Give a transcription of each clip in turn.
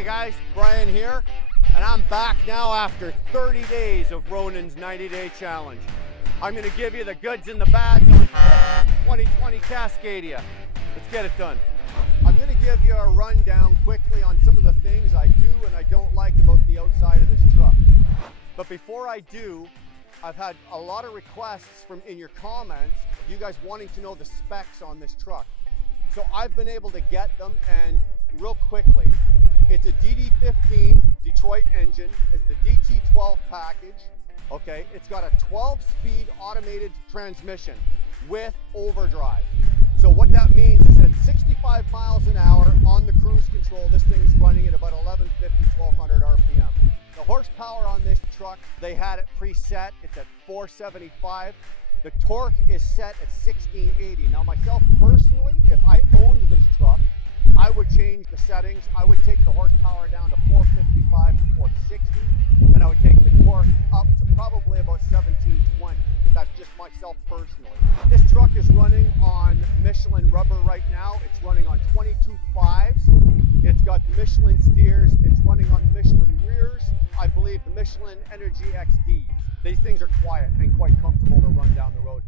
Hey guys, Brian here, and I'm back now after 30 days of Ronen's 90-day challenge. I'm going to give you the goods and the bads on 2020 Cascadia. Let's get it done. I'm going to give you a rundown quickly on some of the things I do and I don't like about the outside of this truck. But before I do, I've had a lot of requests in your comments of you guys wanting to know the specs on this truck. So I've been able to get them, and real quickly, it's a DD15 Detroit engine. It's the DT12 package. Okay, it's got a 12-speed automated transmission with overdrive. So what that means is at 65 miles an hour on the cruise control, this thing's running at about 1150, 1200 RPM. The horsepower on this truck, they had it preset. It's at 475. The torque is set at 1680. Now myself personally, if I owned this truck, I would change the settings. I would take the horsepower down to 455 to 460, and I would take the torque up to probably about 1720. But that's just myself personally. This truck is running on Michelin rubber right now. It's running on 22.5s. It's got the Michelin steers. It's running on Michelin rears. I believe the Michelin Energy XDs. These things are quiet and quite comfortable to run down the road.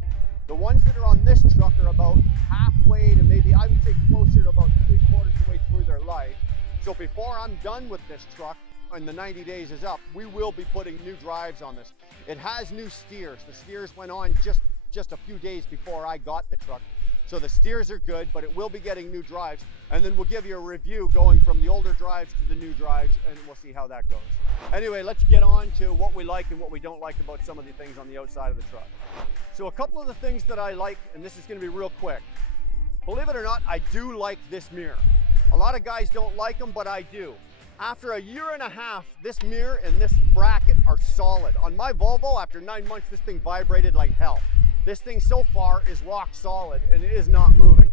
The ones that are on this truck are about halfway to maybe, I would say closer to about 3/4 the way through their life. So before I'm done with this truck and the 90 days is up, we will be putting new drives on this. It has new steers. The steers went on just a few days before I got the truck. So the steers are good, but it will be getting new drives. And then we'll give you a review going from the older drives to the new drives, and we'll see how that goes. Anyway, let's get on to what we like and what we don't like about some of the things on the outside of the truck. So a couple of the things that I like, and this is going to be real quick. Believe it or not, I do like this mirror. A lot of guys don't like them, but I do. After a year and a half, this mirror and this bracket are solid. On my Volvo, after 9 months, this thing vibrated like hell. This thing so far is rock solid and it is not moving.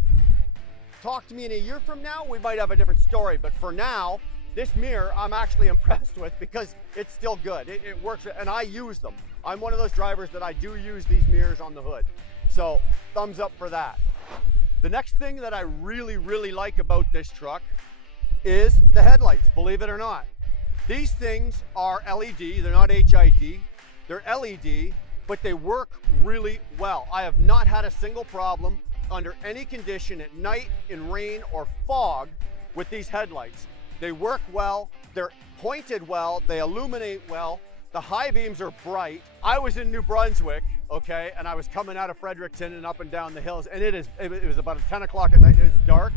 Talk to me in a year from now, we might have a different story, but for now, this mirror I'm actually impressed with because it's still good. It works, and I use them. I'm one of those drivers that I do use these mirrors on the hood. So thumbs up for that. The next thing that I really like about this truck is the headlights, believe it or not. These things are LED, they're not HID, they're LED, but they work really well. I have not had a single problem under any condition at night, in rain or fog with these headlights. They work well, they're pointed well, they illuminate well, the high beams are bright. I was in New Brunswick, okay, and I was coming out of Fredericton and up and down the hills, and it was about 10 o'clock at night, it was dark.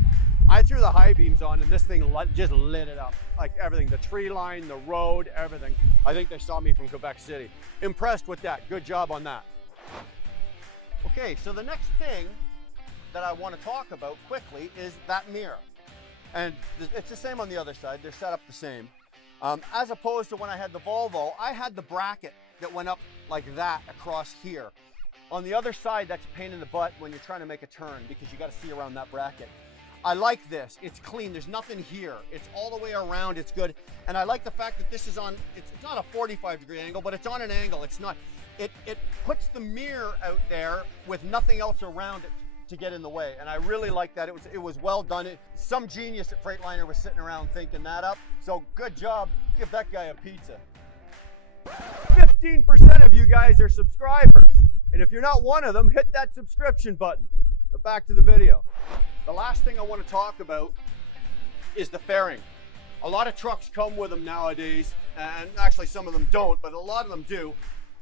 I threw the high beams on and this thing just lit it up. Like everything, the tree line, the road, everything. I think they saw me from Quebec City. Impressed with that, good job on that. Okay, so the next thing that I want to talk about quickly is that mirror. And it's the same on the other side, they're set up the same. As opposed to when I had the Volvo, I had the bracket that went up like that across here. On the other side, that's a pain in the butt when you're trying to make a turn because you got to see around that bracket. I like this, it's clean, there's nothing here. It's all the way around, it's good. And I like the fact that this is on, it's not a 45-degree angle, but it's on an angle. It's not, it puts the mirror out there with nothing else around it to get in the way. And I really like that, it was well done. Some genius at Freightliner was sitting around thinking that up. So good job, give that guy a pizza. 15% of you guys are subscribers. And if you're not one of them, hit that subscription button. But back to the video. The last thing I want to talk about is the fairing. A lot of trucks come with them nowadays, and actually some of them don't, but a lot of them do.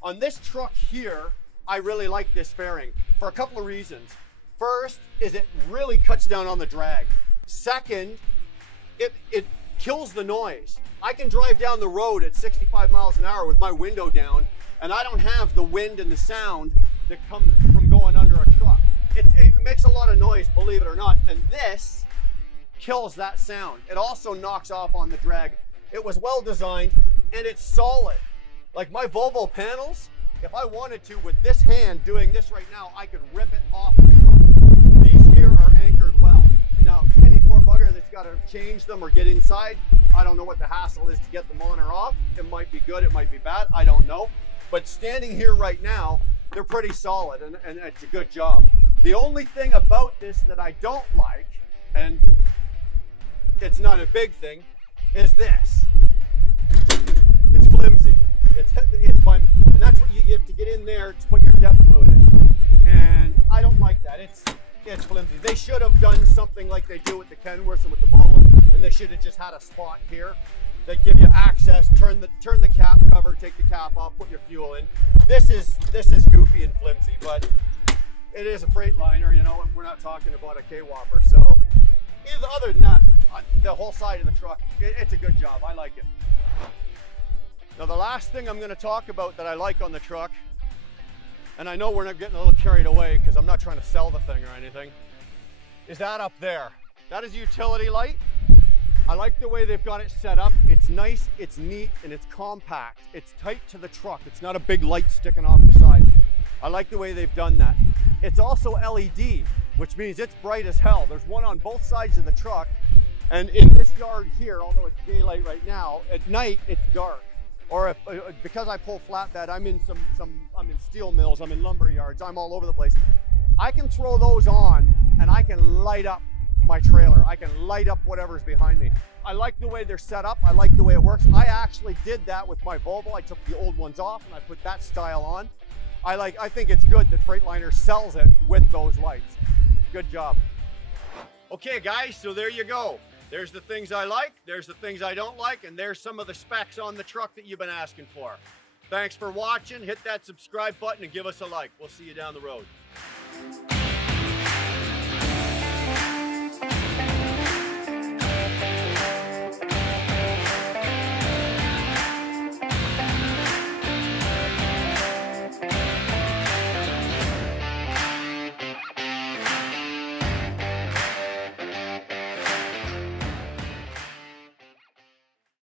On this truck here, I really like this fairing for a couple of reasons. First is it really cuts down on the drag. Second, it kills the noise. I can drive down the road at 65 miles an hour with my window down, and I don't have the wind and the sound that comes from going under a truck. It makes a lot of noise, believe it or not, and this kills that sound. It also knocks off on the drag. It was well designed, and it's solid. Like my Volvo panels, if I wanted to, with this hand doing this right now, I could rip it off the truck. These here are anchored well. Now, any poor bugger that's got to change them or get inside, I don't know what the hassle is to get them on or off. It might be good, it might be bad, I don't know. But standing here right now, they're pretty solid, and it's a good job. The only thing about this that I don't like, and it's not a big thing, is this. It's flimsy. And that's what you have to get in there to put your depth fluid in. And I don't like that. It's flimsy. They should have done something like they do with the Kenworths and with the Volvo, and they should have just had a spot here that give you access. Turn the cap cover, take the cap off, put your fuel in. This is goofy and flimsy, but it is a Freightliner, you know. We're not talking about a K-Whopper, so other than that, the whole side of the truck, it's a good job. I like it. Now the last thing I'm going to talk about that I like on the truck, and I know we're not getting a little carried away because I'm not trying to sell the thing or anything, is that up there. That is a utility light. I like the way they've got it set up. It's nice, it's neat, and it's compact. It's tight to the truck. It's not a big light sticking off the side. I like the way they've done that. It's also LED, which means it's bright as hell. There's one on both sides of the truck, and in this yard here, although it's daylight right now, at night it's dark. Or because I pull flatbed, I'm in I'm in steel mills, I'm in lumber yards, I'm all over the place. I can throw those on and I can light up my trailer. I can light up whatever's behind me. I like the way they're set up. I like the way it works. I actually did that with my Volvo. I took the old ones off and I put that style on. I think it's good that Freightliner sells it with those lights. Good job. Okay guys, so there you go. There's the things I like, there's the things I don't like, and there's some of the specs on the truck that you've been asking for. Thanks for watching. Hit that subscribe button and give us a like. We'll see you down the road.